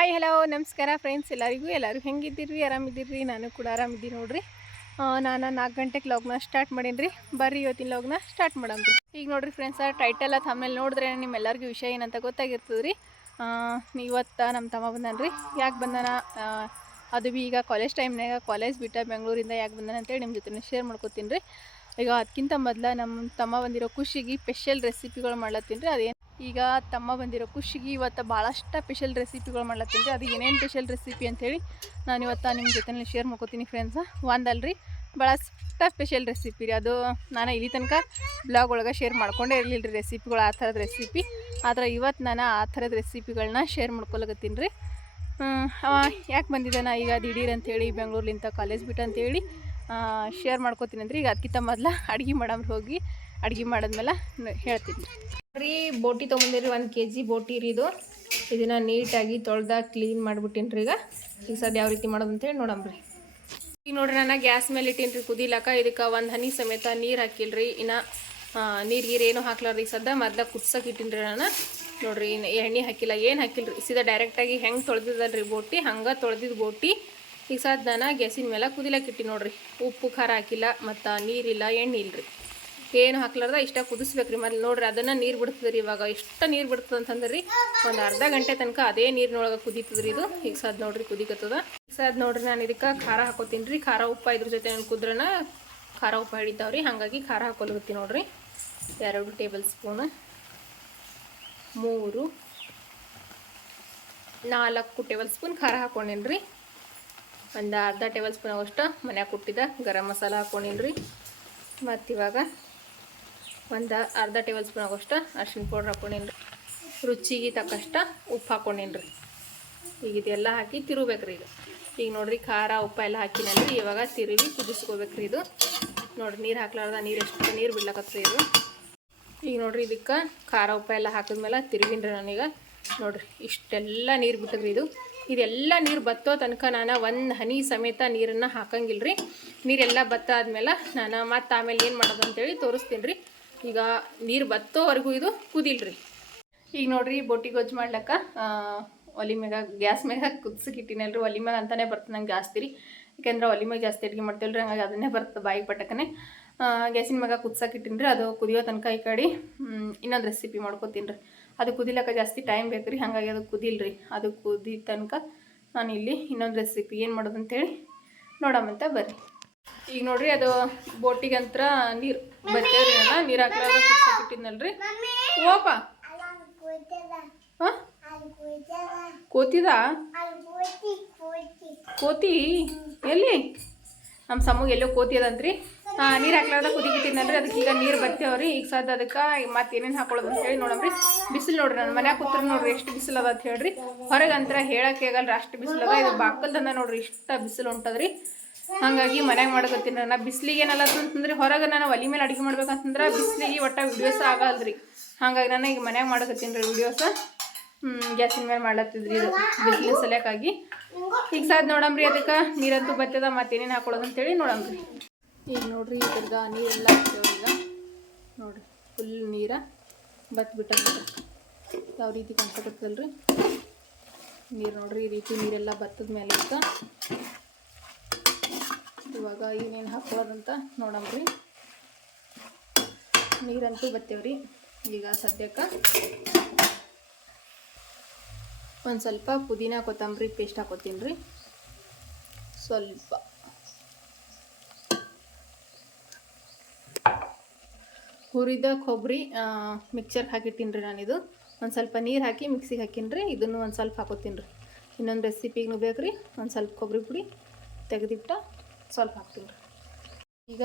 Hi hello ನಮಸ್ಕಾರ friends, ಎಲ್ಲರೂ ಹೆಂಗಿದ್ದೀರಿ? ಆರಾಮಿದ್ದೀರಿ? ನಾನು ಕೂಡ ಆರಾಮಿದ್ದೀನಿ ನೋಡ್ರಿ. ನಾನು 4 ಗಂಟೆಗೆ ಲಾಗ್ನ ಸ್ಟಾರ್ಟ್ ಮಾಡೀನಿ ರೀ. ಬರ್ರಿ ಇವತ್ತಿನ ಲಾಗ್ನ ಸ್ಟಾರ್ಟ್ ಮಾಡಮ್ರಿ. ಈಗ ನೋಡ್ರಿ ಫ್ರೆಂಡ್ಸ್, ಟೈಟಲ್ ಆಮೇಲೆ ನೋಡಿದ್ರೆ ನಿಮ್ಮೆಲ್ಲರಿಗೂ ವಿಷಯ ಏನಂತ ಗೊತ್ತಾಗಿರ್ತದೆ ರೀ. ಇವತ್ತು ನಮ್ಮ ತಮ್ಮ ಬಂದನ್ರಿ. ಯಾಕೆ ಬಂದಾನ ಅದು ಭೀ ಈಗ ಕಾಲೇಜ್ ಟೈಮ್ನಾಗ, ಕಾಲೇಜ್ ಬಿಟ್ಟ ಬೆಂಗಳೂರಿಂದ ಯಾಕೆ ಬಂದಾನ ಅಂತೇಳಿ ನಿಮ್ಮ ಜೊತೆ ಶೇರ್ ಮಾಡ್ಕೊತೀನಿ ರೀ. ಈಗ ಅದಕ್ಕಿಂತ ಮೊದಲು ನಮ್ಮ ತಮ್ಮ ಬಂದಿರೋ ಖುಷಿಗೆ ಸ್ಪೆಷಲ್ ರೆಸಿಪಿಗಳು ಮಾಡ್ಲತ್ತೀನಿ ರೀ. ಅದೇನು ಈಗ ತಮ್ಮ ಬಂದಿರೋ ಖುಷಿಗೆ ಇವತ್ತು ಭಾಳಷ್ಟು ಸ್ಪೆಷಲ್ ರೆಸಿಪಿಗಳು ಮಾಡ್ಲತ್ತೀನಿ ರೀ. ಅದು ಏನೇನು ಸ್ಪೆಷಲ್ ರೆಸಿಪಿ ಅಂಥೇಳಿ ನಾನು ಇವತ್ತು ನಿಮ್ಮ ಜೊತೆ ಶೇರ್ ಮಾಡ್ಕೊತೀನಿ ಫ್ರೆಂಡ್ಸ. ಒಂದಲ್ರಿ, ಭಾಳಷ್ಟು ಸ್ಪೆಷಲ್ ರೆಸಿಪಿ ರೀ. ಅದು ನಾನು ಇಲ್ಲಿ ತನಕ ಬ್ಲಾಗ್ ಒಳಗೆ ಶೇರ್ ಮಾಡ್ಕೊಂಡೇ ಇರಲಿಲ್ಲ ರೀ ರೆಸಿಪಿಗಳು, ಆ ಥರದ ರೆಸಿಪಿ. ಆದರೆ ಇವತ್ತು ನಾನು ಆ ಥರದ ರೆಸಿಪಿಗಳನ್ನ ಶೇರ್ ಮಾಡ್ಕೊಳಕತ್ತೀನಿ ರೀ. ಯಾಕೆ ಬಂದಿದ್ದಾನ ಈಗ ದಿಢೀರ್ ಅಂಥೇಳಿ ಬೆಂಗಳೂರ್ಲಿಂದ ಕಾಲೇಜ್ ಬಿಟ್ಟು ಅಂತೇಳಿ ಶೇರ್ ಮಾಡ್ಕೊತೀನಿ ಅಂದ್ರೆ ಈಗ ಅದಕ್ಕಿಂತ ಮೊದಲು ಅಡುಗೆ ಮಾಡಮ್ರಿ. ಹೋಗಿ ಅಡುಗೆ ಮಾಡಿದ್ಮೇಲೆ ಹೇಳ್ತೀನಿ ರೀ. ಬೋಟಿ ತೊಗೊಂಡಿರಿ, 1 kg ಬೋಟಿ ರೀ. ಇದನ್ನು ನೀಟಾಗಿ ತೊಳ್ದಾಗ ಕ್ಲೀನ್ ಮಾಡಿಬಿಟ್ಟಿನಿ ರೀ. ಈಗ ಸದ್ಯ ಯಾವ ರೀತಿ ಮಾಡೋದು ಅಂತೇಳಿ ನೋಡಮ್ರಿ. ಈಗ ನೋಡ್ರಿ, ನಾನು ಗ್ಯಾಸ್ ಮೇಲೆ ಇಟ್ಟೀನಿ ರೀ ಕುದಿಲಾಕ. ಇದಕ್ಕೆ 1 ಹನಿ ಸಮೇತ ನೀರು ಹಾಕಿಲ್ರಿ. ಇನ್ನು ನೀರು ಏನೂ ಹಾಕ್ಲಾರ್ರಿ. ಸದ್ಯ ಮೊದಲ ಕುದ್ಸಕ್ಕೆ ಇಟ್ಟೀನಿ ರೀ ನಾನು. ನೋಡಿರಿ, ಎಣ್ಣೆ ಹಾಕಿಲ್ಲ, ಏನು ಹಾಕಿಲ್ರಿ. ಸೀದಾ ಡೈರೆಕ್ಟಾಗಿ ಹೆಂಗೆ ತೊಳೆದಿದ್ದಲ್ರಿ ಬೋಟಿ, ಹಂಗೆ ತೊಳೆದಿದ್ದು ಬೋಟಿ. ಈಗ ಸದ್ಯ ನಾನು ಗ್ಯಾಸಿನ ಮೇಲೆ ಕುದಿಲಾಕ ಇಟ್ಟು ನೋಡಿರಿ. ಉಪ್ಪು ಖಾರ ಹಾಕಿಲ್ಲ, ಮತ್ತು ನೀರಿಲ್ಲ, ಎಣ್ಣೆ ಇಲ್ಲರಿ, ಏನು ಹಾಕ್ಲಾರ್ದ ಇಷ್ಟ ಕುದಿಸ್ಬೇಕು ರೀ. ಮೊದಲು ನೋಡಿರಿ, ಅದನ್ನು ನೀರು ಬಿಡ್ತದೆ ರೀ. ಇವಾಗ ಎಷ್ಟು ನೀರು ಬಿಡ್ತದೆ ಅಂತಂದ್ರೆ ರೀ, ಒಂದು ಅರ್ಧ ಗಂಟೆ ತನಕ ಅದೇ ನೀರಿನೊಳಗೆ ಕುದೀತದೆ ರೀ ಇದು. ಈಗ ಸದ್ ನೋಡಿರಿ ಕುದಿಕತ್ತದ. ಈಗ ಸದ್ ನೋಡಿರಿ, ನಾನು ಇದಕ್ಕೆ ಖಾರ ಹಾಕೋತೀನಿ ರೀ. ಖಾರ ಉಪ್ಪು ಇದ್ರ ಜೊತೆ ನಾನು ಕುದ್ರನ ಖಾರ ಉಪ್ಪು ಹಿಡಿತಾವೆ ರೀ. ಹಾಗಾಗಿ ಖಾರ ಹಾಕೊಲ್ಗತ್ತೀನಿ ನೋಡಿರಿ. 2 ಟೇಬಲ್ ಸ್ಪೂನ್, 3, 4 ಟೇಬಲ್ ಸ್ಪೂನ್ ಖಾರ ಹಾಕೊಂಡೇನಿ ರೀ. ಒಂದು ಅರ್ಧ ಟೇಬಲ್ ಸ್ಪೂನ್ ಅಷ್ಟು ಮನ್ಯಾಗ ಕುಟ್ಟಿದ ಗರಂ ಮಸಾಲ ಹಾಕೊಂಡೀನಿ ರೀ. ಮತ್ತು ಇವಾಗ ಒಂದು ಅರ್ಧ ಟೇಬಲ್ ಸ್ಪೂನ್ ಆಗೋಷ್ಟು ಅರ್ಶಿಣ ಪೌಡ್ರ್ ಹಾಕೊಂಡೀನಿ ರೀ. ರುಚಿಗೆ ತಕ್ಕಷ್ಟ ಉಪ್ಪು ಹಾಕೊಂಡೀನಿ ರೀ. ಈಗ ಇದೆಲ್ಲ ಹಾಕಿ ತಿರುಗಬೇಕ್ರಿ. ಈಗ ನೋಡಿರಿ, ಖಾರ ಉಪ್ಪು ಎಲ್ಲ ಹಾಕಿನಲ್ಲಿ ಇವಾಗ ತಿರುಗಿ ಕುದಿಸ್ಕೋಬೇಕ್ರಿ. ಇದು ನೋಡಿರಿ, ನೀರು ಹಾಕ್ಲಾರ್ದ ಎಷ್ಟು ನೀರು ಬಿಡ್ಲಕತ್ರಿ ಇದು. ಈಗ ನೋಡಿರಿ, ಇದಕ್ಕೆ ಖಾರ ಉಪ್ಪು ಎಲ್ಲ ಹಾಕಿದ್ಮೇಲೆ ತಿರುಗಿನಿ ರೀ ನಾನೀಗ. ನೋಡಿರಿ, ಇಷ್ಟೆಲ್ಲ ನೀರು ಬಿಟ್ಟದ್ರಿ ಇದು. ಇದೆಲ್ಲ ನೀರು ಬತ್ತೋ ತನಕ ನಾನು 1 ಹನಿ ಸಮೇತ ನೀರನ್ನು ಹಾಕಂಗಿಲ್ಲ ರೀ. ನೀರೆಲ್ಲ ಬತ್ತಾದ್ಮೇಲೆ ನಾನು ಮತ್ತು ಆಮೇಲೆ ಏನು ಮಾಡೋದು ಅಂತೇಳಿ ತೋರಿಸ್ತೀನಿ ರೀ. ಈಗ ನೀರು ಬತ್ತೋವರೆಗೂ ಇದು ಕುದಿಲ್ರಿ. ಈಗ ನೋಡಿರಿ, ಬೋಟಿ ಗೊಜ್ಜು ಮಾಡ್ಲಿಕ್ಕೆ ಒಲೆ ಮ್ಯಾಗ, ಗ್ಯಾಸ್ ಮ್ಯಾಗ ಕುದಿಸಿಟ್ಟಿನಲ್ರಿ. ಒಲೆ ಮ್ಯಾಗ ಅಂತಲೇ ಬರ್ತದೆ ನಂಗೆ ಜಾಸ್ತಿ ರೀ. ಯಾಕೆಂದ್ರೆ ಒಲೆ ಮ್ಯಾಗ ಜಾಸ್ತಿ ಅಡುಗೆ ಮಾಡ್ತೀವಿ ರೀ, ಹಂಗಾಗಿ ಅದನ್ನೇ ಬರ್ತದೆ ಬಾಯಿಗೆ ಪಟ್ಟಕ್ಕನೆ. ಗ್ಯಾಸಿನ ಮ್ಯಾಗ ಕುದಿಸಾಕಿಟ್ಟಿನಿ ರೀ. ಅದು ಕುದಿಯೋ ತನಕ ಈ ಕಡೆ ಇನ್ನೊಂದು ರೆಸಿಪಿ ಮಾಡ್ಕೊತೀನಿ ರೀ. ಅದು ಕುದಿಲಕ್ಕ ಜಾಸ್ತಿ ಟೈಮ್ ಬೇಕು ರೀ, ಹಾಗಾಗಿ ಅದು ಕುದಿಲ್ರಿ. ಅದು ಕುದಿ ತನಕ ನಾನು ಇಲ್ಲಿ ಇನ್ನೊಂದು ರೆಸಿಪಿ ಏನು ಮಾಡೋದು ಅಂತೇಳಿ ನೋಡಮ್ಮಂತ ಬರ್ರಿ. ಈಗ ನೋಡಿರಿ, ಅದು ಬೋಟಿಗಂತ್ರ ನೀರು ಬರ್ತೇವ್ರಿ. ನಾನು ನೀರು ಹಾಕ್ಲಾಗ ಕುದಿಸಾಕಿಟ್ಟಿದ್ನಲ್ರಿ. ಓಪ ಹಾಂ, ಕೋತಿದ ಕೋತಿ ಎಲ್ಲಿ? ನಮ್ಮ ಸಮ್ಮಗೆ ಎಲ್ಲೋ ಕೋತಿ ಅದಂತ್ರಿ. ನೀರು ಹಾಕ್ಲಾರ್ದ ಕುದಿಗಿಟ್ಟಿದ್ನಲ್ರಿ. ಅದಕ್ಕೆ ಈಗ ನೀರು ಬರ್ತೇವ್ರಿ. ಈಗ ಸದ್ದು ಅದಕ್ಕೆ ಮತ್ತೆ ಏನೇನು ಹಾಕೊಳ್ಳೋದು ಅಂತ ಹೇಳಿ ನೋಡಮ್ರಿ. ಬಿಸಿಲು ನೋಡ್ರಿ, ನಾನು ಮನ್ಯಾಗ ಕೂತ್ರೆ ನೋಡ್ರಿ ಎಷ್ಟು ಬಿಸಿಲು ಅದ ಅಂತ ಹೇಳ್ರಿ. ಹೊರಗೆ ಅಂತರ ಹೇಳಕ್ಕೆ ಆಗಲ್ರಿ, ಅಷ್ಟು ಬಿಸಿಲು ಅದ. ಇದು ಬಾಕಲ್ದಂದ ನೋಡ್ರಿ ಇಷ್ಟ ಬಿಸಿಲು ಉಂಟದ್ರಿ. ಹಾಗಾಗಿ ಮನ್ಯಾಗ ಮಾಡ್ಕೊತೀನಿ ನಾನು. ಬಿಸಿಲಿಗೆ ಏನಲ್ಲ ಅಂತಂದ್ರೆ ಹೊರಗೆ ನಾನು ಒಲೆ ಮೇಲೆ ಅಡುಗೆ ಮಾಡ್ಬೇಕಂತಂದ್ರೆ ಬಿಸಿಲಿಗೆ ಒಟ್ಟು ವಿಡಿಯೋಸ್ ಆಗಲ್ರಿ. ಹಾಗಾಗಿ ನಾನು ಈಗ ಮನ್ಯಾಗ ಮಾಡ್ಕೊತೀನಿ ರೀ ವಿಡಿಯೋಸ. ಗ್ಯಾಸಿನ ಮೇಲೆ ಮಾಡ್ಲತ್ತಿದ್ರಿ ಇದು ಬಿಸಿಲಿನ ಸಲಕ್ಕಾಗಿ. ಈಗ ಸಾದ್ ನೋಡಮ್ರಿ, ಅದಕ್ಕೆ ನೀರಂತೂ ಬರ್ತದ, ಮತ್ತೇನೇನು ಹಾಕೊಳ್ಳೋದು ಅಂತೇಳಿ ನೋಡಮ್ರಿ. ಈಗ ನೋಡ್ರಿ, ಇದ್ರದ ನೀರೆಲ್ಲ ಹಾಕ್ತೇವ್ರಿ. ಈಗ ನೋಡಿರಿ, ಫುಲ್ ನೀರ ಬತ್ಬಿಟ್ಟ ಯಾವ ರೀತಿ ಕಾಣಿಸಕತ್ತಲ್ರಿ ನೀರು. ನೋಡ್ರಿ, ಈ ರೀತಿ ನೀರೆಲ್ಲ ಬತ್ತದ ಮೇಲೆ ಇತ್ತು. ಇವಾಗ ಏನೇನು ಹಾಕೊಳ್ಳೋದಂತ ನೋಡಮ್ರಿ. ನೀರಂತೂ ಬತ್ತೇವ್ರಿ. ಈಗ ಸದ್ಯಕ್ಕೆ ಒಂದು ಸ್ವಲ್ಪ ಪುದೀನ ಕೊತ್ತಂಬರಿ ಪೇಸ್ಟ್ ಹಾಕೋತೀನಿ ರೀ. ಸ್ವಲ್ಪ ಹುರಿದ ಕೊಬ್ಬರಿ ಮಿಕ್ಸರ್ಗೆ ಹಾಕಿಟ್ಟಿನಿ ರೀ ನಾನಿದು. ಒಂದು ಸ್ವಲ್ಪ ನೀರು ಹಾಕಿ ಮಿಕ್ಸಿಗೆ ಹಾಕೀನಿ ರೀ. ಇದನ್ನು ಒಂದು ಸ್ವಲ್ಪ ಹಾಕೋತೀನಿ ರೀ. ಇನ್ನೊಂದು ರೆಸಿಪಿಗೂ ಬೇಕು ರೀ. ಒಂದು ಸ್ವಲ್ಪ ಕೊಬ್ಬರಿ ಪುಡಿ ತೆಗೆದಿಟ್ಟು ಸ್ವಲ್ಪ ಹಾಕ್ತೀನಿ ರೀ. ಈಗ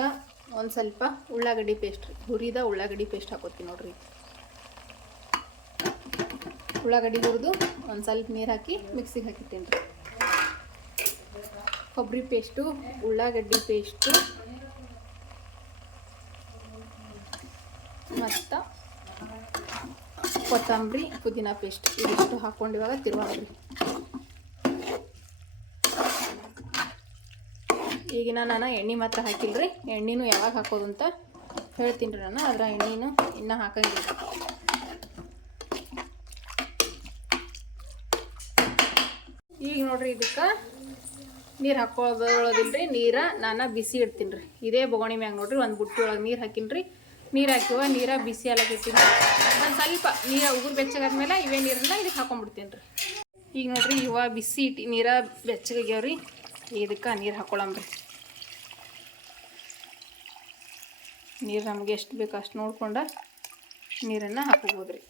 ಒಂದು ಸ್ವಲ್ಪ ಉಳ್ಳಾಗಡ್ಡಿ ಪೇಸ್ಟ್ ರೀ, ಹುರಿದ ಉಳ್ಳಾಗಡ್ಡಿ ಪೇಸ್ಟ್ ಹಾಕೋತೀನಿ ನೋಡಿರಿ. ಉಳ್ಳಾಗಡ್ಡಿ ಹುರಿದು ಒಂದು ಸ್ವಲ್ಪ ನೀರು ಹಾಕಿ ಮಿಕ್ಸಿಗೆ ಹಾಕಿಟ್ಟೇನಿ ರೀ. ಕೊಬ್ಬರಿ ಪೇಸ್ಟು, ಉಳ್ಳಾಗಡ್ಡಿ ಪೇಸ್ಟು ಮತ್ತು ಕೊತ್ತಂಬರಿ ಪುದೀನ ಪೇಸ್ಟ್ ಇದಿಷ್ಟು ಹಾಕ್ಕೊಂಡು ಇವಾಗ ತಿರುವಾಗ್ರಿ. ಈಗಿನ ನಾನು ಎಣ್ಣೆ ಮಾತ್ರ ಹಾಕಿಲ್ಲ ರೀ. ಎಣ್ಣೆನೂ ಯಾವಾಗ ಹಾಕೋದು ಅಂತ ಹೇಳ್ತೀನಿ ರೀ ನಾನು. ಅದರ ಎಣ್ಣೆನೂ ಇನ್ನೂ ಹಾಕಂಗಿಲ್ಲ. ಈಗ ನೋಡ್ರಿ ಇದಕ್ಕೆ ನೀರು ಹಾಕೊಳ್ಳೋದಿಲ್ರಿ. ನೀರು ನಾನು ಬಿಸಿ ಇಡ್ತೀನಿ ರೀ. ಇದೇ ಬೊಗಣಿ ಮ್ಯಾಗ ನೋಡ್ರಿ ಒಂದು ಬುಟ್ಟಿ ಒಳಗೆ ನೀರು ಹಾಕಿನಿ ರೀ. ನೀರು ಹಾಕಿವ ನೀರ ಬಿಸಿ ಹಾಕಿರ್ತೀನಿ. ಒಂದು ಸ್ವಲ್ಪ ನೀರು ಉಗುರು ಬೆಚ್ಚಗಾದ್ಮೇಲೆ ಇವೇ ನೀರನ್ನ ಇದಕ್ಕೆ ಹಾಕೊಂಡ್ಬಿಡ್ತೀನಿ ರೀ. ಈಗ ನೋಡ್ರಿ ಇವ ಬಿಸಿ ನೀರ ಬೆಚ್ಚಗಾಗ್ಯಾವ್ರಿ. ಇದಕ್ಕೆ ನೀರು ಹಾಕೊಳ್ಳಂಬ್ರಿ. ನೀರು ನಮಗೆ ಎಷ್ಟು ಬೇಕು ಅಷ್ಟು ನೋಡ್ಕೊಂಡು ನೀರನ್ನು ಹಾಕೋಬೋದು ರೀ.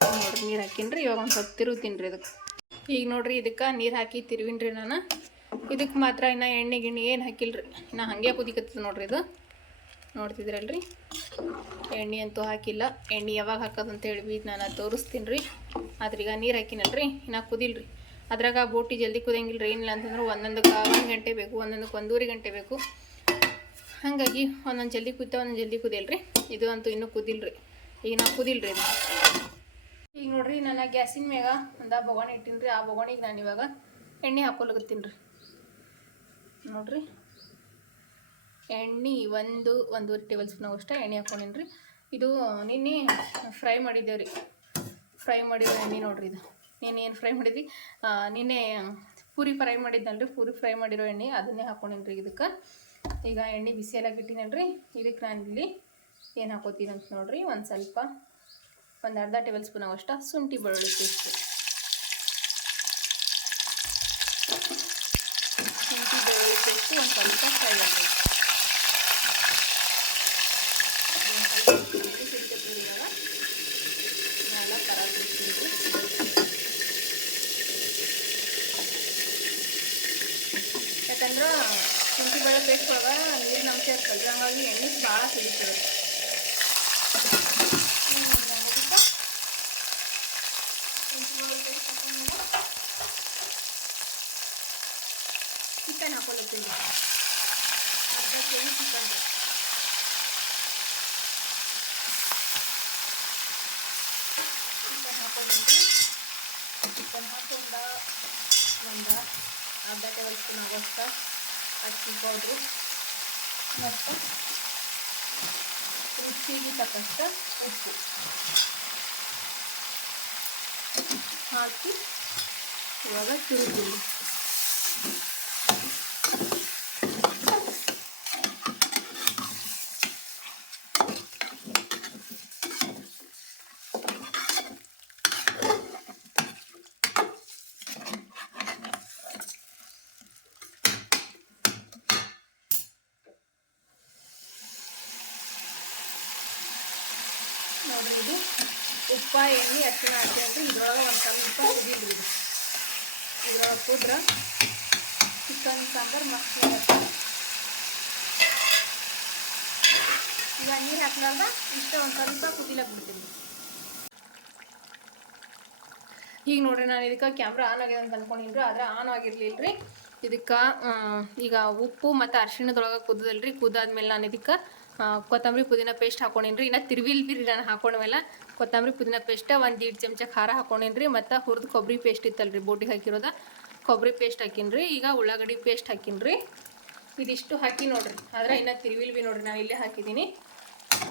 ನೋಡ್ರಿ ನೀರು ಹಾಕಿನ್ರಿ. ಇವಾಗ ಒಂದು ಸ್ವಲ್ಪ ತಿರುಗ್ತೀನಿ ರೀ ಇದಕ್ಕೆ. ಈಗ ನೋಡ್ರಿ ಇದಕ್ಕೆ ನೀರು ಹಾಕಿ ತಿರುವಿನ್ರಿ ನಾನು. ಇದಕ್ಕೆ ಮಾತ್ರ ಇನ್ನು ಎಣ್ಣೆ ಗಿಣ್ಣೆ ಏನು ಹಾಕಿಲ್ರಿ. ಇನ್ನು ಹಾಗೆ ಕುದಿಕತ್ತದ ನೋಡ್ರಿ ಇದು. ನೋಡ್ತಿದ್ರಲ್ರಿ, ಎಣ್ಣೆ ಅಂತೂ ಹಾಕಿಲ್ಲ. ಎಣ್ಣೆ ಯಾವಾಗ ಹಾಕೋದಂತ ಹೇಳಿ ನಾನು ತೋರಿಸ್ತೀನಿ ರೀ. ಆದ್ರೆ ಈಗ ನೀರು ಹಾಕಿನಲ್ರಿ, ಇನ್ನು ಕುದಿಲ್ರಿ. ಅದ್ರಾಗ ಬೋಟಿ ಜಲ್ದಿ ಕುದಿಯಂಗಿಲ್ಲ ರೀ. ಏನಿಲ್ಲ ಅಂತಂದ್ರೆ ಒಂದೊಂದಕ್ಕೆ 1 ಗಂಟೆ ಬೇಕು, ಒಂದೊಂದಕ್ಕೆ 1.5 ಗಂಟೆ ಬೇಕು. ಹಾಗಾಗಿ ಒಂದೊಂದು ಜಲ್ದಿ ಕುದಿತಾ ಒಂದೊಂದು ಜಲ್ದಿ ಕುದಿಯಲ್ರಿ. ಇದು ಅಂತೂ ಇನ್ನೂ ಕುದಿಲ್ರಿ. ಈಗ ನಾವು ಕುದಿಲ್ರಿ ಇದು. ಈಗ ನೋಡ್ರಿ ನಾನು ಗ್ಯಾಸಿನ ಮ್ಯಾಗ ಒಂದು ಬೊಗಣಿ ಇಟ್ಟಿನಿ ರೀ. ಆ ಬೊಗಣಿಗೆ ನಾನು ಇವಾಗ ಎಣ್ಣೆ ಹಾಕೊಳಕತ್ತೀನಿ ರೀ. ನೋಡ್ರಿ ಎಣ್ಣೆ 1-1.5 ಟೇಬಲ್ ಸ್ಪೂನ್ ಅಷ್ಟೇ ಎಣ್ಣೆ ಹಾಕೊಂಡಿನಿ ರೀ. ಇದು ನಿನ್ನೆ ಫ್ರೈ ಮಾಡಿದ್ದೇವೆ ರೀ. ಫ್ರೈ ಮಾಡಿರೋ ಎಣ್ಣೆ ನೋಡ್ರಿ ಇದು. ಏನು ಫ್ರೈ ಮಾಡಿದ್ವಿ ನಿನ್ನೆ ಪೂರಿ ಫ್ರೈ ಮಾಡಿದ್ದಲ್ರಿ. ಪೂರಿ ಫ್ರೈ ಮಾಡಿರೋ ಎಣ್ಣೆ ಅದನ್ನೇ ಹಾಕೊಂಡಿನಿ ರೀ ಇದಕ್ಕೆ. ಈಗ ಎಣ್ಣೆ ಬಿಸಿ ಎಲ್ಲ ಇಟ್ಟಿನಲ್ರಿ. ಇದಕ್ಕೆ ನಾನು ಇಲ್ಲಿ ಏನು ಹಾಕೋತೀನಿ ಅಂತ ನೋಡ್ರಿ. ಒಂದು ಸ್ವಲ್ಪ ಒಂದು ಅರ್ಧ ಟೇಬಲ್ ಸ್ಪೂನ್ ಅಷ್ಟ ಶುಂಠಿ ಬೆಳ್ಳುಳ್ಳಿ ಪೇಸ್ಟ್. ಶುಂಠಿ ಬೆಳ್ಳುಳ್ಳಿ ಪೇಸ್ಟ್ ಒಂದು ಸ್ವಲ್ಪ ಫ್ರೈ ಆಗಬೇಕು. ಎಲ್ಲ ಕರಾಗ್ಬಿಡ್ತೀನಿ. ಯಾಕಂದ್ರೆ ಶುಂಠಿ ಬೆಳ್ಳುಳ್ಳಿ ಪೇಸ್ಟ್ ಒಳಗೆ ನೀರಿನ ಅಂಶ ಇರ್ತದೆ. ಹಾಗಾಗಿ ಎಣ್ಣೆ ಭಾಳ ಸಿಗುತ್ತದೆ. ಚಿಕನ್ ಹಾಕೊಳ್ಳುತ್ತೀನಿ. ಅರ್ಧ ಕೆಜಿ ಚಿಕನ್. ಹಾಕೊಂಡಿದ್ವಿ. ಚಿಕನ್ ಹಾಕೊಂಡ ಒಂದು ಅರ್ಧ ಟೇಬಲ್ ಸ್ಪೂನ್ ಆಗೋಷ್ಟು ಅಕ್ಕಿ ಪೌಡ್ರು ಮತ್ತು ರುಚಿಗೆ ತಕ್ಕಷ್ಟು ಉಪ್ಪು ಹಾಕಿ ಇವಾಗ ತಿರುಗಿಲ್ಲ. ನೋಡ್ರಿ ಇದು ಉಪ್ಪ ಎಣ್ಣೆ ಅರಿಶಿಣ ಹಾಕಿ ಅಂದ್ರೆ ಇದ್ರೊಳಗೆ ಒಂದು ಸ್ವಲ್ಪ ಕುದಿದ್ರಿ. ಇದು ಇದ್ರೊಳಗೆ ಕುದ್ರೆ ಚಿಕನ್ ಸಾಂಬಾರು ಮಸ್ತ್ ಆಗುತ್ತೆ. ಈಗ ನೀರು ಹಾಕ್ಲಾರ್ದ ಇಷ್ಟ ಒಂದು ಸ್ವಲ್ಪ ಕುದಿಲಕ್ಕೆ ಬಿಡ್ತೀನಿ. ಈಗ ನೋಡ್ರಿ ನಾನು ಇದಕ್ಕೆ ಕ್ಯಾಮ್ರಾ ಆನ್ ಆಗಿದೆ ಅಂತ ಅಂದ್ಕೊಂಡಿನ್ರಿ. ಆದರೆ ಆನ್ ಆಗಿರ್ಲಿಲ್ಲ ರೀ. ಇದಕ್ಕೆ ಈಗ ಉಪ್ಪು ಮತ್ತು ಅರಿಶಿಣದೊಳಗೆ ಕುದ್ದಲ್ರಿ. ಕುದ್ದಾದ್ಮೇಲೆ ನಾನು ಇದಕ್ಕೆ ಕೊತ್ತಂಬರಿ ಪುದೀನ ಪೇಸ್ಟ್ ಹಾಕೊಂಡಿನ್ರಿ. ಇನ್ನು ತಿರುವಿಲ್ರಿ ನಾನು ಹಾಕೊಂಡ್ಮೇಲೆ ಕೊತ್ತಂಬರಿ ಪುದೀನ ಪೇಸ್ಟ್ 1-2 ಚಮಚ ಖಾರ ಹಾಕೊಂಡಿನ್ರಿ. ಮತ್ತು ಹುರಿದು ಕೊಬ್ಬರಿ ಪೇಸ್ಟ್ ಇತ್ತಲ್ರಿ ಬೋಟಿಗೆ ಹಾಕಿರೋದ ಕೊಬ್ಬರಿ ಪೇಸ್ಟ್ ಹಾಕಿನ್ರಿ. ಈಗ ಉಳ್ಳಾಗಡ್ಡಿ ಪೇಸ್ಟ್ ಹಾಕಿನ್ರಿ. ಇದಿಷ್ಟು ಹಾಕಿ ನೋಡ್ರಿ. ಆದರೆ ಇನ್ನು ತಿರುವಿಲ್ ನೋಡ್ರಿ ನಾನು ಇಲ್ಲೇ ಹಾಕಿದ್ದೀನಿ.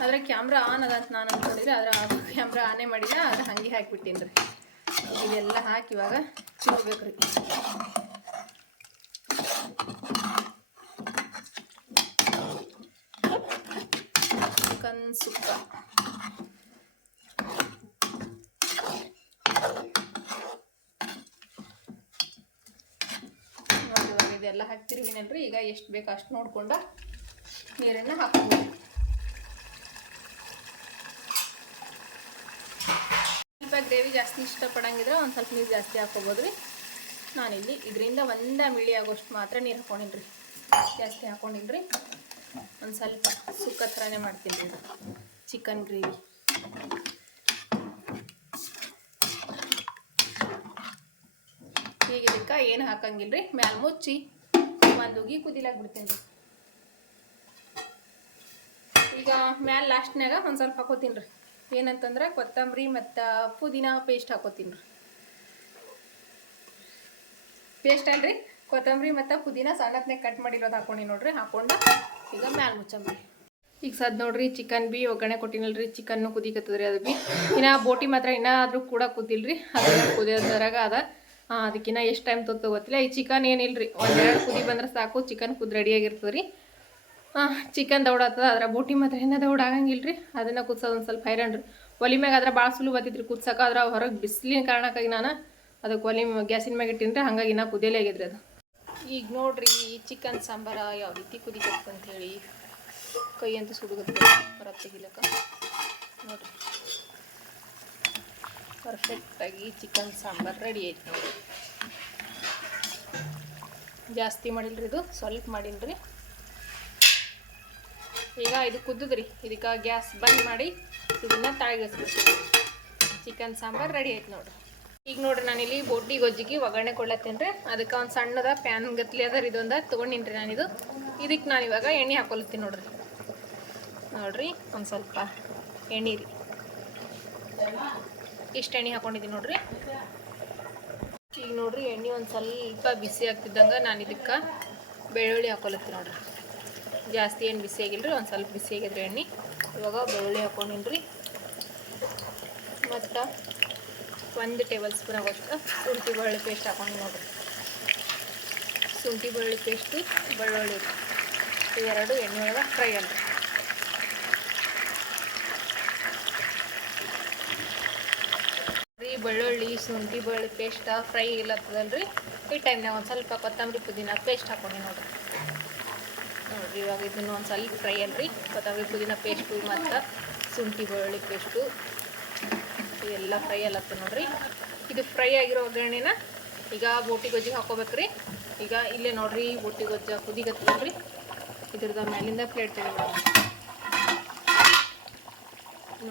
ಆದರೆ ಕ್ಯಾಮ್ರಾ ಆನ್ ಅದ ಅಂತ ನಾನು ಅಂದ್ಕೊಂಡಿದ್ರಿ. ಆದರೆ ಕ್ಯಾಮ್ರಾ ಆನೇ ಮಾಡಿಲ್ಲ. ಆದರೆ ಹಾಗೆ ಹಾಕಿಬಿಟ್ಟಿನಿ ರೀ. ಇದೆಲ್ಲ ಹಾಕಿ ಇವಾಗ ತಿರುಗಬೇಕು ರೀ. ಚಿಕನ್ ಸುಕ್ಕ ಇದೆಲ್ಲ ಹಾಕಿ ತಿರುಗಿನಲ್ರಿ. ಈಗ ಎಷ್ಟು ಬೇಕು ಅಷ್ಟು ನೋಡ್ಕೊಂಡು ನೀರನ್ನು ಹಾಕ್ಬೋದು. ಸ್ವಲ್ಪ ಗ್ರೇವಿ ಜಾಸ್ತಿ ಇಷ್ಟಪಡಂಗಿದ್ರೆ ಒಂದು ಸ್ವಲ್ಪ ನೀರು ಜಾಸ್ತಿ ಹಾಕ್ಕೋಬೋದು ರೀ. ನಾನಿಲ್ಲಿ ಇದರಿಂದ 1 ಮಿಲಿ ಆಗೋಷ್ಟು ಮಾತ್ರ ನೀರು ಹಾಕೊಂಡಿನಿ ರೀ. ಜಾಸ್ತಿ ಹಾಕೊಂಡಿನಿ ರೀ. ಒಂದು ಸ್ವಲ್ಪ ಸುಕ್ಕ ಥರನೇ ಮಾಡ್ತೀನಿ ರೀ ಚಿಕನ್ ಗ್ರೇವಿ. ಈಗ ಇದಕ್ಕೆ ಏನು ಹಾಕಂಗಿಲ್ಲ ರೀ. ಮ್ಯಾಲೆ ಮುಚ್ಚಿ ಒಂದು ಉಗಿ ಕುದಿಲಾಕ ಬಿಡ್ತೀನಿ ರೀ. ಈಗ ಮ್ಯಾಲೆ ಲಾಸ್ಟ್ನಾಗ ಒಂದು ಸ್ವಲ್ಪ ಹಾಕೋತೀನಿ ರೀ. ಏನಂತಂದ್ರೆ ಕೊತ್ತಂಬರಿ ಮತ್ತು ಪುದೀನ ಪೇಸ್ಟ್ ಹಾಕೋತೀನಿ ರೀ. ಪೇಸ್ಟ್ ಅಲ್ರಿ, ಕೊತ್ತಂಬರಿ ಮತ್ತು ಪುದೀನ ಸಣ್ಣತ್ನಾಗ ಕಟ್ ಮಾಡಿರೋದು ಹಾಕೊಂಡು ನೋಡ್ರಿ. ಹಾಕೊಂಡು ಈಗ ಮ್ಯಾಲೆ ಮುಚ್ಚಂಬ್ರಿ. ಈಗ ಸದ್ ನೋಡ್ರಿ ಚಿಕನ್ ಬಿ ಒಗ್ಗರಣೆ ಕೊಟ್ಟಿನಲ್ರಿ. ಚಿಕನ್ನು ಕುದಿಕತ್ತದ್ರಿ. ಅದು ಬಿ ಇನ್ನು ಬೋಟಿ ಮಾತ್ರ ಇನ್ನಾದರೂ ಕೂಡ ಕುದಿಲ್ರಿ. ಅದನ್ನ ಕುದಿಯೋದ್ರಾಗ ಅದ ಅದಕ್ಕಿನ್ನ ಎಷ್ಟು ಟೈಮ್ ಗೊತ್ತಿಲ್ಲ. ಈ ಚಿಕನ್ ಏನಿಲ್ಲ ರೀ, ಒಂದೆರಡು ಕುದಿ ಬಂದ್ರೆ ಸಾಕು, ಚಿಕನ್ ಕುದ್ ರೆಡಿಯಾಗಿರ್ತದೆ ರೀ. ಚಿಕನ್ ದೌಡಾಗ್ತದೆ, ಅದ್ರ ಬೋಟಿ ಮಾತ್ರ ಏನ ದೌಡ ಆಗಂಗಿಲ್ಲ ರೀ. ಅದನ್ನು ಕುದ್ಸೋದು ಒಂದು ಸ್ವಲ್ಪ ಹೈರಾಣ ರೀ. ಒಲಿ ಮ್ಯಾಗ ಆದ್ರೆ ಭಾಳ ಸುಲು ಬತ್ತಿದ್ರಿ ಕುದ್ಸಕ್ಕೆ. ಆದ್ರೆ ಹೊರಗೆ ಬಿಸಿಲಿನ ಕಾರಣಕ್ಕಾಗಿ ನಾನು ಅದಕ್ಕೆ ಗ್ಯಾಸಿನ ಮ್ಯಾಗ ಇಟ್ಟಿನಿ ರೀ. ಹಂಗಾಗಿ ಇನ್ನೂ ಕುದಿಯಲೇ ಆಗಿದ್ರಿ ಅದು. ಈಗ ನೋಡ್ರಿ ಈ ಚಿಕನ್ ಸಾಂಬಾರ ಯಾವ ರೀತಿ ಕುದಿಬೇಕು ಅಂಥೇಳಿ. ಕೈ ಅಂತ ಸುಡುಗುತ್ತೆ ಹೊರಗೆ ತೆಗಿಲಕ್ಕ. ನೋಡಿರಿ ಪರ್ಫೆಕ್ಟಾಗಿ ಚಿಕನ್ ಸಾಂಬಾರು ರೆಡಿ ಐತೆ ನೋಡಿ. ಜಾಸ್ತಿ ಮಾಡಿಲ್ರಿ, ಇದು ಸ್ವಲ್ಪ ಮಾಡೀನಿ. ಈಗ ಇದು ಕುದ್ದಿದ್ರಿ, ಇದಕ್ಕೆ ಗ್ಯಾಸ್ ಬಂದ್ ಮಾಡಿ ಇದನ್ನು ತಾಳಿಸ್ಬಿಡ್ತೀನಿ. ಚಿಕನ್ ಸಾಂಬಾರು ರೆಡಿ ಐತೆ ನೋಡಿರಿ. ಈಗ ನೋಡ್ರಿ ನಾನಿಲ್ಲಿ ಬೋಟಿ ಗೊಜ್ಜಿಗೆ ಒಗ್ಗರಣೆ ಕೊಡ್ಲತ್ತೀನಿ ರೀ. ಅದಕ್ಕೆ ಒಂದು ಸಣ್ಣದ ಪ್ಯಾನ್ ಗತ್ಲಿ ಅದ ಇದೊಂದು ತೊಗೊಂಡಿನಿ ರೀ ನಾನಿದು. ಇದಕ್ಕೆ ನಾನು ಇವಾಗ ಎಣ್ಣೆ ಹಾಕೊಳ್ತೀನಿ ನೋಡ್ರಿ ಒಂದು ಸ್ವಲ್ಪ ಎಣ್ಣೆ ರೀ. ಇಷ್ಟು ಎಣ್ಣೆ ಹಾಕೊಂಡಿದ್ದೀನಿ ನೋಡ್ರಿ. ಈಗ ನೋಡ್ರಿ ಎಣ್ಣೆ ಒಂದು ಸ್ವಲ್ಪ ಬಿಸಿ ಆಗ್ತಿದ್ದಂಗೆ ನಾನು ಇದಕ್ಕೆ ಬೆಳ್ಳುಳ್ಳಿ ಹಾಕೊಳತ್ತೀನಿ ನೋಡ್ರಿ. ಜಾಸ್ತಿ ಏನು ಬಿಸಿ ಆಗಿಲ್ಲ ರೀ, ಒಂದು ಸ್ವಲ್ಪ ಬಿಸಿ ಆಗಿದ್ರಿ ಎಣ್ಣೆ. ಇವಾಗ ಬೆಳ್ಳುಳ್ಳಿ ಹಾಕೊಂಡಿನಿ ರೀ. ಮತ್ತು 1 ಟೇಬಲ್ ಸ್ಪೂನ್ ಆಗೋಷ್ಟು ಶುಂಠಿ ಬೆಳ್ಳುಳ್ಳಿ ಪೇಸ್ಟ್ ಹಾಕೊಂಡು ನೋಡ್ರಿ. ಶುಂಠಿ ಬೆಳ್ಳುಳ್ಳಿ ಪೇಸ್ಟು ಬೆಳ್ಳುಳ್ಳಿ ಇವೆರಡು ಎಣ್ಣೆ ಒಳಗೆ ಫ್ರೈ ಅಲ್ರಿ. ಬೆಳ್ಳುಳ್ಳಿ ಶುಂಠಿ ಬೆಳ್ಳುಳ್ಳಿ ಪೇಸ್ಟ್ ಫ್ರೈ ಇಲ್ಲತ್ತದಲ್ರಿ. ಈ ಟೈಮ್ನಾಗ ಒಂದು ಸ್ವಲ್ಪ ಕೊತ್ತಂಬರಿ ಪುದೀನ ಪೇಸ್ಟ್ ಹಾಕೊಂಡು ನೋಡ್ರಿ. ಇವಾಗ ಇದನ್ನು ಒಂದು ಸ್ವಲ್ಪ ಫ್ರೈ ಅಲ್ರಿ. ಕೊತ್ತಂಬರಿ ಪುದೀನ ಪೇಸ್ಟು ಮತ್ತು ಶುಂಠಿ ಬೆಳ್ಳುಳ್ಳಿ ಪೇಸ್ಟು ಇವೆಲ್ಲ ಫ್ರೈ ಅಲ್ಲತ್ತ ನೋಡ್ರಿ. ಇದು ಫ್ರೈ ಆಗಿರೋ ಒಗ್ಗರಣೆನ ಈಗ ಬೋಟಿ ಗೊಜ್ಜಿಗೆ ಹಾಕೋಬೇಕ್ರಿ. ಈಗ ಇಲ್ಲೇ ನೋಡ್ರಿ ಬೋಟಿ ಗೊಜ್ಜ ಕುದಿಗತ್ತಲ್ರಿ. ಇದ್ರದ ಮೇಲಿಂದ ಪ್ಲೇಟ್ ತೆಗಿಬಿಡೋಣ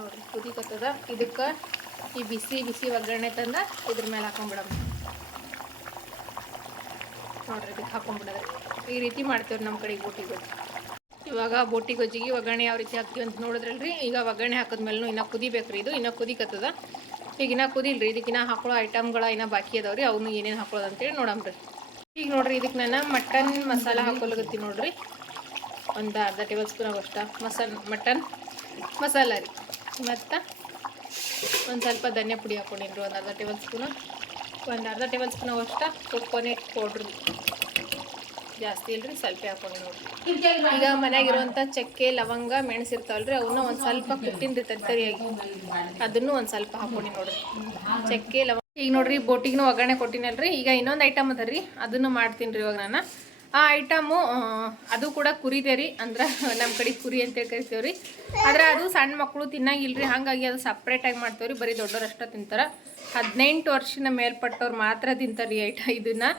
ನೋಡ್ರಿ. ಕುದಿಗತ್ತದ. ಇದಕ್ಕೆ ಈ ಬಿಸಿ ಬಿಸಿ ಒಗ್ಗರಣೆ ತಂದ ಇದ್ರ ಮೇಲೆ ಹಾಕೊಂಡ್ಬಿಡೋಣ ನೋಡ್ರಿ. ಇದಕ್ಕೆ ಹಾಕೊಂಡ್ಬಿಡೋದ್ರಿ. ಈ ರೀತಿ ಮಾಡ್ತೀವ್ರಿ ನಮ್ಮ ಕಡೆಗೆ ಬೋಟಿ ಗೊಜ್ಜು. ಇವಾಗ ಬೋಟಿ ಗೊಜ್ಜಿಗೆ ಒಗ್ಗರಣೆ ಯಾವ ರೀತಿ ಹಾಕ್ತೀವಿ ಅಂತ ನೋಡಿದ್ರಲ್ರಿ. ಈಗ ಒಗ್ಗರಣೆ ಹಾಕಿದ್ಮೇಲೆ ಇನ್ನೂ ಕುದಿಬೇಕ್ರಿ. ಇದು ಇನ್ನೂ ಕುದಿಕತ್ತದ. ಈಗ ಇನ್ನೂ ಕುದಿಲ್ರಿ. ಇದಕ್ಕಿನ್ನ ಹಾಕೊಳ್ಳೋ ಐಟಮ್ಗಳ ಇನ್ನೂ ಬಾಕಿ ಅದಾವ್ರಿ. ಅವನು ಏನೇನು ಹಾಕೊಳ್ಳೋದು ಅಂತೇಳಿ ನೋಡಮ್ರಿ. ಈಗ ನೋಡ್ರಿ ಇದಕ್ಕೆ ನಾನು ಮಟನ್ ಮಸಾಲ ಹಾಕೊಳಗತ್ತೀನಿ ನೋಡ್ರಿ. ಒಂದು ಅರ್ಧ ಟೇಬಲ್ ಸ್ಪೂನ್ ಆಗೋಷ್ಟ ಮಟನ್ ಮಸಾಲ ರೀ. ಮತ್ತು ಒಂದು ಸ್ವಲ್ಪ ಧನಿಯಾ ಪುಡಿ ಹಾಕೊಂಡಿನಿ ರೀ. ಒಂದು ಅರ್ಧ ಟೇಬಲ್ ಸ್ಪೂನ್ ಆಗೋಷ್ಟ ಕೊಕೊನೆಟ್ ಪೌಡ್ರ್. ಜಾಸ್ತಿ ಇಲ್ರಿ, ಸ್ವಲ್ಪ ಹಾಕೊಂಡು ನೋಡ್ರಿ. ಈಗ ಮನ್ಯಾಗಿರುವಂಥ ಚಕ್ಕೆ ಲವಂಗ ಮೆಣಸಿರ್ತಾವಲ್ರಿ, ಅವನ್ನ ಒಂದು ಸ್ವಲ್ಪ ಕುಟ್ಟಿನ್ರಿ ತರಿಯಾಗಿ. ಅದನ್ನು ಒಂದು ಸ್ವಲ್ಪ ಹಾಕೊಂಡು ನೋಡ್ರಿ. ಚಕ್ಕೆ ಲವಂಗ. ಈಗ ನೋಡ್ರಿ ಬೋಟಿಗೂ ಒಗ್ಗರಣೆ ಕೊಟ್ಟಿನಲ್ರಿ. ಈಗ ಇನ್ನೊಂದು ಐಟಮ್ ಅದ ರೀ, ಅದನ್ನು ಮಾಡ್ತೀನಿ ರೀ ಇವಾಗ ನಾನು. ಆ ಐಟಮು ಅದು ಕೂಡ ಕುರಿದೆ ರೀ. ಅಂದ್ರೆ ನಮ್ಮ ಕಡೆ ಕುರಿ ಅಂತೇಳಿ ಕರಿತೀವಿ ರೀ. ಆದರೆ ಅದು ಸಣ್ಣ ಮಕ್ಕಳು ತಿನ್ನಂಗಿಲ್ರಿ. ಹಾಗಾಗಿ ಅದು ಸಪ್ರೇಟಾಗಿ ಮಾಡ್ತೀವಿ ರೀ. ಬರೀ ದೊಡ್ಡವರಷ್ಟ ತಿಂತಾರೆ. 18 ವರ್ಷದ ಮೇಲ್ಪಟ್ಟವ್ರು ಮಾತ್ರ ತಿಂತಾರೆ ರೀ ಇದನ್ನು.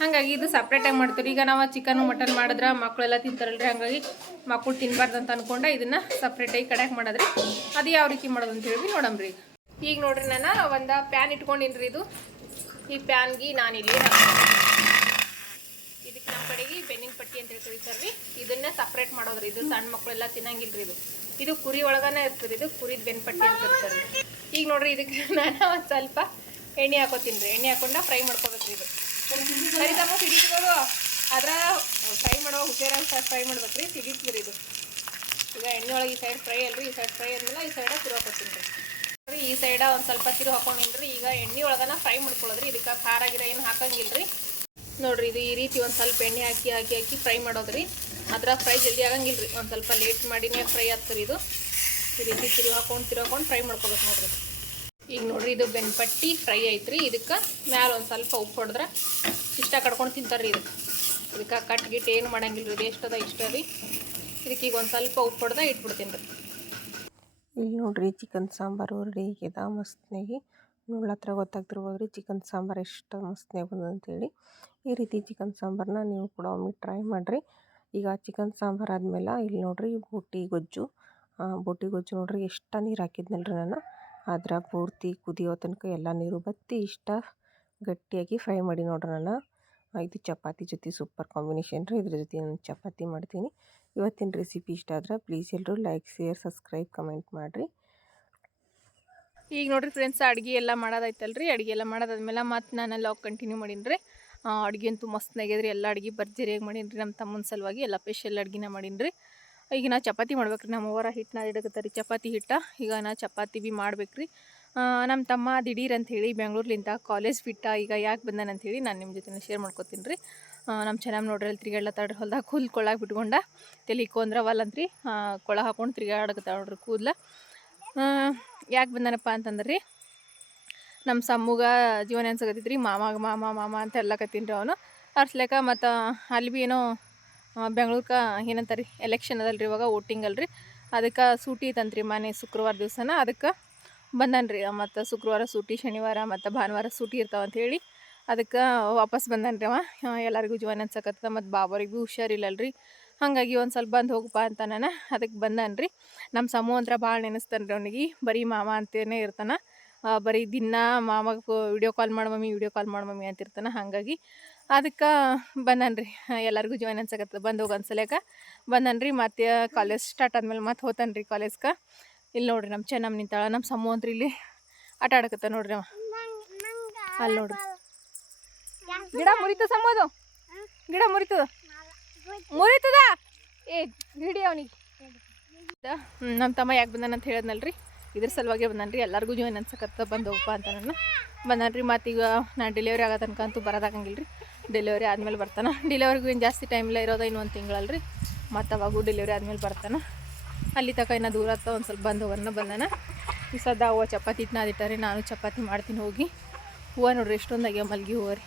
ಹಾಗಾಗಿ ಇದು ಸಪ್ರೇಟಾಗಿ ಮಾಡ್ತೀವಿ. ಈಗ ನಾವು ಚಿಕನು ಮಟನ್ ಮಾಡಿದ್ರೆ ಮಕ್ಕಳೆಲ್ಲ ತಿಂತಾರಲ್ರಿ. ಹಾಗಾಗಿ ಮಕ್ಕಳು ತಿನ್ನಬಾರ್ದು ಅಂತ ಅಂದ್ಕೊಂಡೆ ಇದನ್ನು ಸಪ್ರೇಟಾಗಿ ಕಡೆಗೆ ಮಾಡೋದ್ರಿ. ಅದು ಯಾವ ರೀತಿ ಮಾಡೋದು ಅಂತ ಹೇಳಿ ನೋಡಮ್ರಿ. ಈಗ ನೋಡ್ರಿ ನಾನು ಒಂದು ಪ್ಯಾನ್ ಇಟ್ಕೊಂಡಿನಿ ರೀ. ಈ ಪ್ಯಾನ್ಗೆ ನಾನಿಲ್ಲಿ ಇದಕ್ಕೆ ನಮ್ಮ ಕಡೆಗೆ ಬೆನ್ನಿನ ಪಟ್ಟಿ ಅಂತೇಳಿ ಕರೀತಾರೆ ರೀ. ಇದನ್ನೇ ಸಪ್ರೇಟ್ ಮಾಡೋದ್ರಿ. ಇದು ಸಣ್ಣ ಮಕ್ಕಳೆಲ್ಲ ತಿನ್ನಂಗಿಲ್ರಿ. ಇದು ಕುರಿ ಒಳಗನೆ ಇರ್ತದೆ. ಇದು ಕುರಿದ ಬೆನ್ನ ಪಟ್ಟಿ ಅಂತ ಇರ್ತಾರೆ. ಈಗ ನೋಡ್ರಿ ಇದಕ್ಕೆ ನಾನು ಒಂದು ಸ್ವಲ್ಪ ಎಣ್ಣೆ ಹಾಕೋತೀನಿ ರೀ. ಎಣ್ಣೆ ಹಾಕೊಂಡು ಫ್ರೈ ಮಾಡ್ಕೋಬೇಕ್ರಿ. ಇದು ಸರಿ ತಮ್ಮ ಸಿಡಿಸ್ಬೋದು. ಆದ್ರೆ ಫ್ರೈ ಮಾಡೋ ಹುಷಾರಾಗಿ ಫ್ರೈ ಮಾಡ್ಬೇಕ್ರಿ. ಸಿಡಿಸ್ತೀರಿ ಇದು. ಈಗ ಎಣ್ಣೆ ಒಳಗೆ ಈ ಸೈಡ್ ಫ್ರೈ ಅಲ್ರಿ. ಈ ಸೈಡ್ ಫ್ರೈ ಆದ್ಮೇಲೆ ಈ ಸೈಡ ತಿರು ಹಾಕೋತೀನಿ ರೀ. ಈ ಸೈಡ ಒಂದು ಸ್ವಲ್ಪ ತಿರು ಹಾಕೊಂಡಿನ್ರಿ. ಈಗ ಎಣ್ಣೆ ಒಳಗನ ಫ್ರೈ ಮಾಡ್ಕೊಳ್ಳೋದ್ರಿ. ಇದಕ್ಕೆ ಖಾರ ಗಿರ ಏನು ಹಾಕಂಗಿಲ್ರಿ ನೋಡ್ರಿ. ಇದು ಈ ರೀತಿ ಒಂದು ಸ್ವಲ್ಪ ಎಣ್ಣೆ ಹಾಕಿ ಫ್ರೈ ಮಾಡೋದ್ರಿ. ಅದ್ರ ಫ್ರೈ ಜಲ್ದಿ ಆಗಂಗಿಲ್ರಿ. ಒಂದು ಸ್ವಲ್ಪ ಲೇಟ್ ಮಾಡಿನೇ ಫ್ರೈ ಆಗ್ತರಿ. ಇದು ಈ ರೀತಿ ತಿರು ಹಾಕೊಂಡು ಫ್ರೈ ಮಾಡ್ಕೋಬೇಕು ನೋಡ್ರಿ. ಈಗ ನೋಡ್ರಿ ಇದು ಬೆನ್ಪಟ್ಟಿ ಫ್ರೈ ಐತ್ರಿ. ಇದಕ್ಕೆ ಮ್ಯಾಲೆ ಒಂದು ಸ್ವಲ್ಪ ಉಪ್ಪು ಹೊಡೆದ್ರೆ ಇಷ್ಟ ಕಡ್ಕೊಂಡು ತಿಂತಾರ್ರಿ. ಇದಕ್ಕೆ ಕಟ್ಗಿಟ್ಟು ಏನು ಮಾಡಂಗಿಲ್ಲ ರೀ. ಇದು ಎಷ್ಟದ ಇಷ್ಟ ರೀ. ಇದಕ್ಕೆ ಈಗ ಒಂದು ಸ್ವಲ್ಪ ಉಪ್ಪು ಹೊಡೆದ ಇಟ್ಬಿಡ್ತೀನಿ ರೀ. ಇಲ್ಲಿ ನೋಡ್ರಿ ಚಿಕನ್ ಸಾಂಬಾರು ರೆಡಿ ಆಗ್ಯದ ಮಸ್ತ್ನಾಗಿ. ನೋಡ್ಲ ಹತ್ರ ಗೊತ್ತಾಗ್ತಿರ್ಬೋದು ರೀ ಚಿಕನ್ ಸಾಂಬಾರು ಎಷ್ಟು ಮಸ್ತ್ನಾಗಿ ಬಂದು ಅಂತೇಳಿ. ಈ ರೀತಿ ಚಿಕನ್ ಸಾಂಬಾರನ್ನ ನೀವು ಕೂಡ ಒಮ್ಮೆ ಟ್ರೈ ಮಾಡಿರಿ. ಈಗ ಚಿಕನ್ ಸಾಂಬಾರು ಆದಮೇಲೆ ಇಲ್ಲಿ ನೋಡ್ರಿ ಬೋಟಿ ಗೊಜ್ಜು ನೋಡ್ರಿ ಎಷ್ಟು ನೀರು ಹಾಕಿದ್ನಲ್ರಿ ನಾನು. ಅದ್ರ ಪೂರ್ತಿ ಕುದಿಯೋ ತನಕ ಎಲ್ಲ ನೀರು ಬತ್ತಿ ಇಷ್ಟ ಗಟ್ಟಿಯಾಗಿ ಫ್ರೈ ಮಾಡಿ ನೋಡ್ರಿ ನಾನು. ಇದು ಚಪಾತಿ ಜೊತೆ ಸೂಪರ್ ಕಾಂಬಿನೇಷನ್ ರೀ. ಇದ್ರ ಜೊತೆ ನಾನು ಚಪಾತಿ ಮಾಡ್ತೀನಿ. ಇವತ್ತಿನ ರೆಸಿಪಿ ಇಷ್ಟ ಆದ್ರೆ ಪ್ಲೀಸ್ ಎಲ್ಲರೂ ಲೈಕ್ ಶೇರ್ ಸಬ್ಸ್ಕ್ರೈಬ್ ಕಮೆಂಟ್ ಮಾಡಿರಿ. ಈಗ ನೋಡ್ರಿ ಫ್ರೆಂಡ್ಸ್ ಅಡುಗೆ ಎಲ್ಲ ಮಾಡೋದೈತಲ್ರಿ. ಅಡುಗೆ ಎಲ್ಲ ಮಾಡೋದಾದ್ಮೇಲೆ ಮತ್ತು ನಾನು ಲಾಗ್ ಕಂಟಿನ್ಯೂ ಮಾಡೀನಿ ರೀ. ಅಡುಗೆ ಅಂತೂ ಮಸ್ತ್ನಾಗ್ಯದ್ರಿ. ಎಲ್ಲ ಅಡುಗೆ ಭರ್ಜರಿಯಾಗಿ ಮಾಡೀನಿ ರೀ. ನಮ್ಮ ತಮ್ಮನ ಸಲುವಾಗಿ ಎಲ್ಲ ಸ್ಪೆಷಲ್ ಅಡುಗೆನ ಮಾಡೀನಿ ರೀ. ಈಗ ನಾ ಚಪಾತಿ ಮಾಡ್ಬೇಕ್ರಿ. ನಮ್ಮ ಓವರ ಹಿಟ್ಟು ನಾ ಇಡಕತ್ತಾರೆ ಚಪಾತಿ ಹಿಟ್ಟ. ಈಗ ನಾ ಚಪಾತಿ ಭೀ ಮಾಡ್ಬೇಕ್ರಿ. ನಮ್ಮ ತಮ್ಮ ದಿಢೀರ್ ಅಂಥೇಳಿ ಬೆಂಗಳೂರ್ಲಿಂದ ಕಾಲೇಜ್ ಬಿಟ್ಟ ಈಗ ಯಾಕೆ ಬಂದಾನ ಅಂಥೇಳಿ ನಾನು ನಿಮ್ಮ ಜೊತೆ ಶೇರ್ ಮಾಡ್ಕೊತೀನಿ ರೀ. ನಮ್ಮ ಚೆನ್ನಾಗಿ ನೋಡ್ರಿ ಅಲ್ಲಿ ತಿರುಗಾಡ್ಲತ್ತಾಡ್ರಿ ಹೊಲ್ದಾಗ ಕೂದಲು ಕೊಳ್ಳಾಗಿ ಬಿಟ್ಕೊಂಡ ತಲೆ ಕೊಂದ್ರವಲ್ಲಂತ್ರಿ ಕೊಳ ಹಾಕೊಂಡು ತಿರುಗಾಡಕತ್ತಾಳ ನೋಡ್ರಿ ಕೂದಲು. ಯಾಕೆ ಬಂದಾನಪ್ಪ ಅಂತಂದ್ರೆ ರೀ ನಮ್ಮ ಸಮ್ಮಗ ಜೀವನ ಅನ್ಸಕತ್ತೈತ್ರಿ ಮಾಮ ಮಾಮ ಮಾಮ ಅಂತ ಎಲ್ಲಕತ್ತೀನಿ ರೀ ಅವನು ಅರ್ಸ್ಲೇಕ. ಮತ್ತು ಅಲ್ಲಿ ಭೀ ಏನೋ ಬೆಂಗ್ಳೂರ್ಗೆ ಏನಂತಾರೆ ರೀ ಎಲೆಕ್ಷನ್ ಅದಲ್ರಿ ಇವಾಗ ವೋಟಿಂಗ್ ಅಲ್ರಿ, ಅದಕ್ಕೆ ಸೂಟಿ ಐತಂತ್ರಿ ಮನೆ ಶುಕ್ರವಾರ ದಿವಸನ ಅದಕ್ಕೆ ಬಂದನ್ರಿ. ಮತ್ತು ಶುಕ್ರವಾರ ಸೂಟಿ, ಶನಿವಾರ ಮತ್ತು ಭಾನುವಾರ ಸೂಟಿ ಇರ್ತಾವಂಥೇಳಿ ಅದಕ್ಕೆ ವಾಪಸ್ ಬಂದನ್ರಿ ಅವ. ಎಲ್ಲರಿಗೂ ಜೀವನ ಅನ್ಸಕತ್ತದ ಮತ್ತು ಬಾಬರಿಗೂ ಹುಷಾರಿಲ್ಲಲ್ರಿ, ಹಾಗಾಗಿ ಒಂದು ಸ್ವಲ್ಪ ಬಂದು ಹೋಗಪ್ಪ ಅಂತ ನಾನು ಅದಕ್ಕೆ ಬಂದನ್ರಿ. ನಮ್ಮ ಸಮೂ ಅಂದ್ರೆ ಭಾಳ ನೆನೆಸ್ತಾನೆ ರೀ ಅವನಿಗೆ, ಬರೀ ಮಾಮ ಅಂತೇನೆ ಇರ್ತಾನೆ. ಬರೀ ದಿನ ಮಾಮಗೆ ವಿಡಿಯೋ ಕಾಲ್ ಮಾಡಿ ಮಮ್ಮಿ ವಿಡಿಯೋ ಕಾಲ್ ಮಾಡಿ ಮಮ್ಮಿ ಅಂತಿರ್ತಾನೆ. ಹಾಗಾಗಿ ಅದಕ್ಕೆ ಬಂದನ್ರಿ. ಎಲ್ಲರಿಗೂ ಜೀವನ ಅನ್ಸಕತ್ತದ ಬಂದು ಹೋಗಿ ಅನ್ಸಲ್ಯಾಕ ಬಂದನ್ರಿ. ಮತ್ತು ಕಾಲೇಜ್ ಸ್ಟಾರ್ಟ್ ಆದ್ಮೇಲೆ ಮತ್ತೆ ಹೋತಾನ್ರಿ ಕಾಲೇಜ್ಗೆ. ಇಲ್ಲಿ ನೋಡ್ರಿ ನಮ್ಮ ಚೆನ್ನಮ್ಮ ನಿಂತಾಳ, ನಮ್ಮ ಸಮೂ ಅಂತ್ರಿ ಇಲ್ಲಿ ಆಟ ಆಡಕತ್ತ ನೋಡ್ರಿ ಅವ. ಅಲ್ಲಿ ನೋಡ್ರಿ ಗಿಡ ಮುರಿತದ ಸಮೋದು, ಗಿಡ ಮುರಿತದ ಏ ಹಿಡಿ ಅವನಿಗೆ. ನಮ್ಮ ತಮ್ಮ ಯಾಕೆ ಬಂದಾನಂತ ಹೇಳಿದ್ನಲ್ರಿ, ಇದ್ರ ಸಲುವಾಗಿ ಬಂದನ್ರಿ. ಎಲ್ಲರಿಗೂ ಜೀವನ ಅನ್ಸಕತ್ತ ಬಂದು ಹೋಗಪ್ಪ ಅಂತ ನಾನು ಬಂದನ್ರಿ. ಮತ್ತೀಗ ನಾನು ಡೆಲಿವರಿ ಆಗೋ ತನಕ ಅಂತೂ ಬರೋದಾಗಂಗಿಲ್ಲ ರೀ, ಡೆಲಿವರಿ ಆದಮೇಲೆ ಬರ್ತಾನೆ. ಡೆಲಿವರಿಗೂ ಏನು ಜಾಸ್ತಿ ಟೈಮ್ ಇಲ್ಲ ಇರೋದು, ಇನ್ನೊಂದು ತಿಂಗಳಲ್ರಿ. ಮತ್ತು ಅವಾಗೂ ಡೆಲಿವರಿ ಆದಮೇಲೆ ಬರ್ತಾನೆ. ಅಲ್ಲಿ ತನಕ ಇನ್ನೂ ದೂರ ಆಗ್ತಾ ಒಂದು ಸ್ವಲ್ಪ ಬಂದು ಹೋಗೋಣ ಬಂದಾನ. ಈ ಸದ್ದ ಹೂವು ಚಪಾತಿ ನಾದಿಟ್ಟಾರೆ, ನಾನು ಚಪಾತಿ ಮಾಡ್ತೀನಿ ಹೋಗಿ. ಹೂವು ನೋಡ್ರಿ ಎಷ್ಟೊಂದಾಗ್ಯಾವ ಮಲ್ಗೆ ಹೂವು ರೀ.